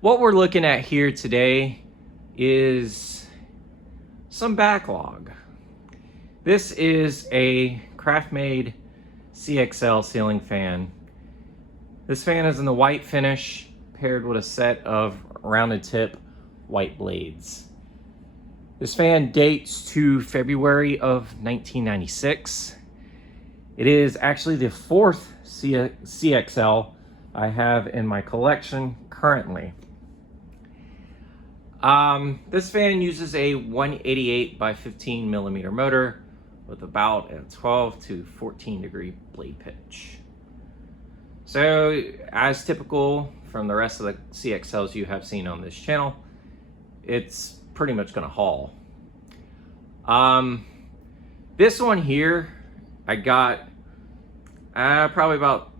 What we're looking at here today is some backlog. This is a Craftmade CXL ceiling fan. This fan is in the white finish paired with a set of rounded tip white blades. This fan dates to February of 1996. It is actually the fourth CXL I have in my collection currently. This fan uses a 188 by 15 millimeter motor with about a 12 to 14 degree blade pitch. So, as typical from the rest of the CXLs you have seen on this channel, it's pretty much gonna haul. This one here, I got probably about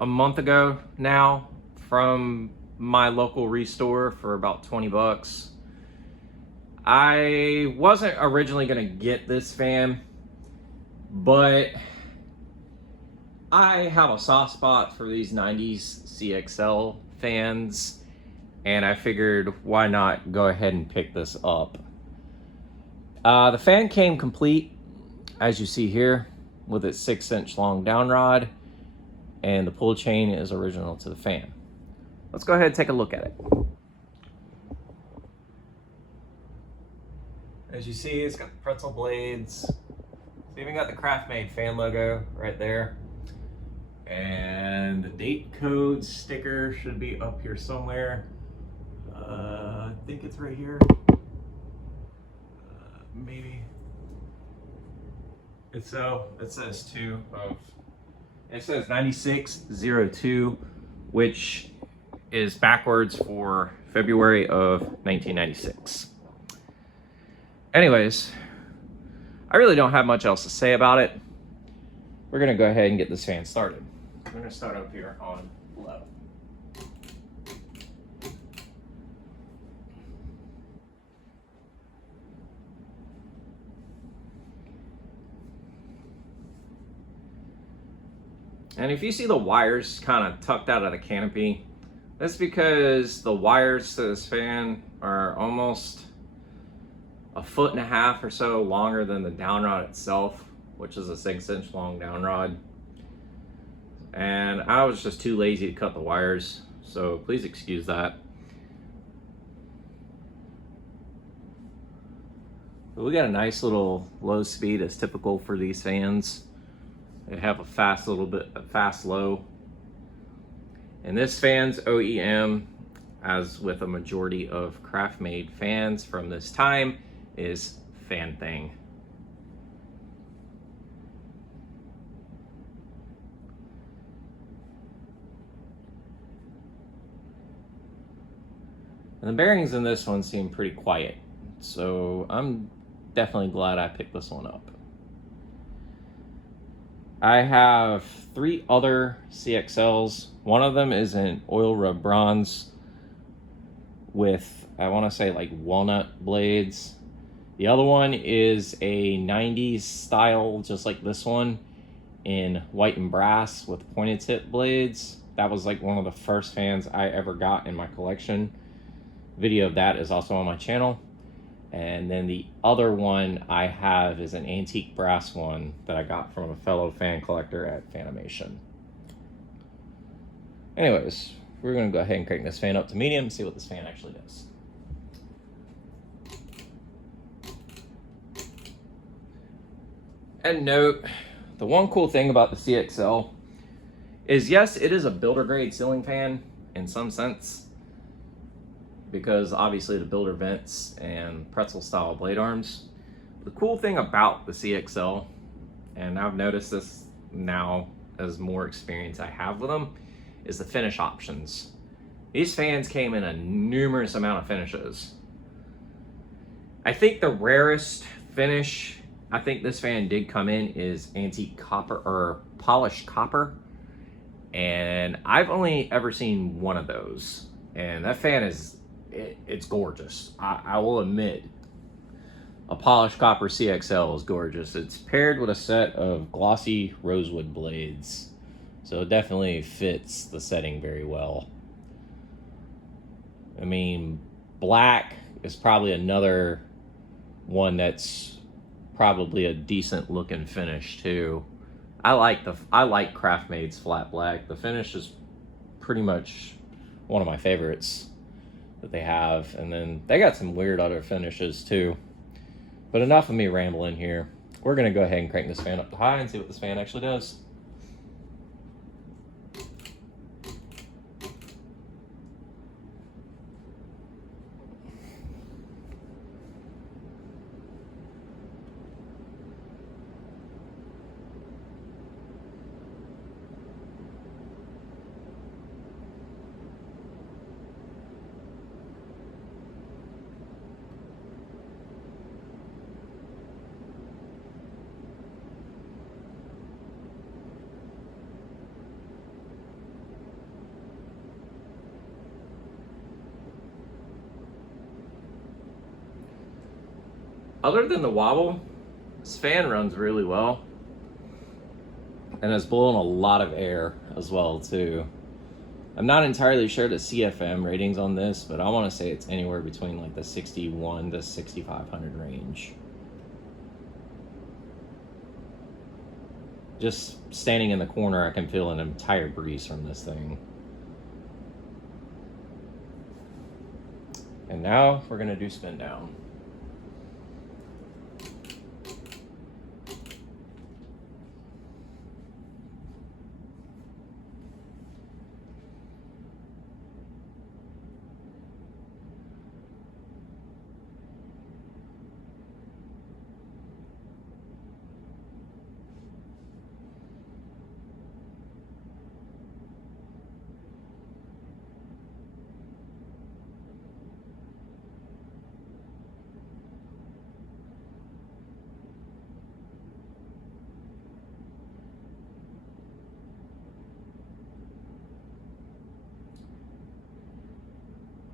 a month ago now from my local restore for about 20 bucks. I wasn't originally gonna get this fan, but I have a soft spot for these 90s CXL fans, and I figured why not go ahead and pick this up. The fan came complete, as you see here, with its 6-inch long down rod, and the pull chain is original to the fan. Let's go ahead and take a look at it. As you see, it's got the pretzel blades. It's even got the Craftmade fan logo right there. And the date code sticker should be up here somewhere. I think it's right here. Maybe. It says 9602, which is backwards for February of 1996. Anyways, I really don't have much else to say about it. We're gonna go ahead and get this fan started. I'm gonna start up here on low. And if you see the wires kind of tucked out of the canopy, that's because the wires to this fan are almost 1.5 feet or so longer than the downrod itself, which is a 6-inch long downrod. And I was just too lazy to cut the wires, so please excuse that. But we got a nice little low speed as typical for these fans. They have a fast low. And this fan's OEM, as with a majority of Craftmade fans from this time, is Fan Thing. And the bearings in this one seem pretty quiet, so I'm definitely glad I picked this one up. I have 3 other CXLs. One of them is an oil rub bronze with, I want to say, like walnut blades. The other one is a 90s style, just like this one, in white and brass with pointed tip blades. That was like one of the first fans I ever got in my collection. Video of that is also on my channel. And then the other one I have is an antique brass one that I got from a fellow fan collector at Fanimation. Anyways, we're gonna go ahead and crank this fan up to medium and see what this fan actually does. And note, the one cool thing about the CXL is, yes, it is a builder grade ceiling fan in some sense, because obviously the builder vents and pretzel style blade arms. The cool thing about the CXL, and I've noticed this now as more experience I have with them, is the finish options. These fans came in a numerous amount of finishes. I think the rarest finish I think this fan did come in is antique copper or polished copper, and I've only ever seen one of those, and that fan is it's gorgeous. I will admit, a polished copper CXL is gorgeous. It's paired with a set of glossy rosewood blades, so it definitely fits the setting very well. I mean, black is probably another one that's probably a decent looking finish too. I like Craftmade's flat black. The finish is pretty much one of my favorites that they have. And then they got some weird other finishes too. But enough of me rambling here. We're gonna go ahead and crank this fan up to high and see what this fan actually does. Other than the wobble, this fan runs really well. And it's blowing a lot of air as well too. I'm not entirely sure the CFM ratings on this, but I want to say it's anywhere between like the 61 to 6500 range. Just standing in the corner, I can feel an entire breeze from this thing. And now we're gonna do spin down.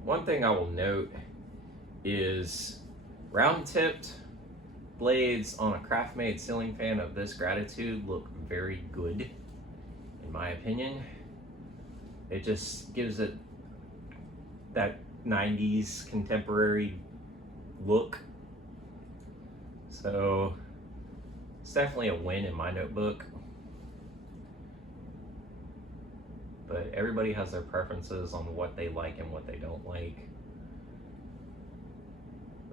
One thing I will note is round-tipped blades on a Craftmade ceiling fan of this gratitude look very good, in my opinion. It just gives it that 90s contemporary look. So it's definitely a win in my notebook. But everybody has their preferences on what they like and what they don't like.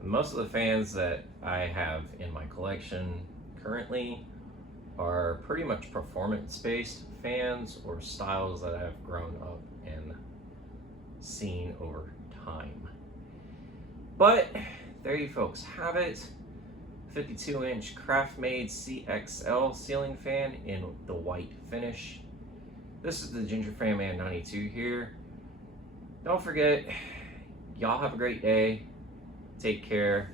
Most of the fans that I have in my collection currently are pretty much performance-based fans or styles that I've grown up and seen over time. But there you folks have it. 52-inch Craftmade CXL ceiling fan in the white finish. This is the Ginger Fan Man 92 here. Don't forget, y'all have a great day. Take care.